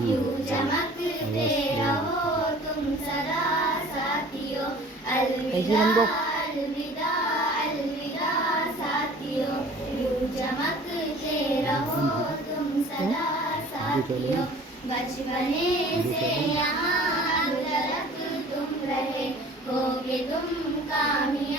यूं चमकते रहो तुम सदा साथियों। अलविदा अलविदा अलविदा साथियों। यूं चमकते रहो तुम सदा साथियों। बचपने से यहाँ अब तक तुम रहे, होगे तुम कामयाब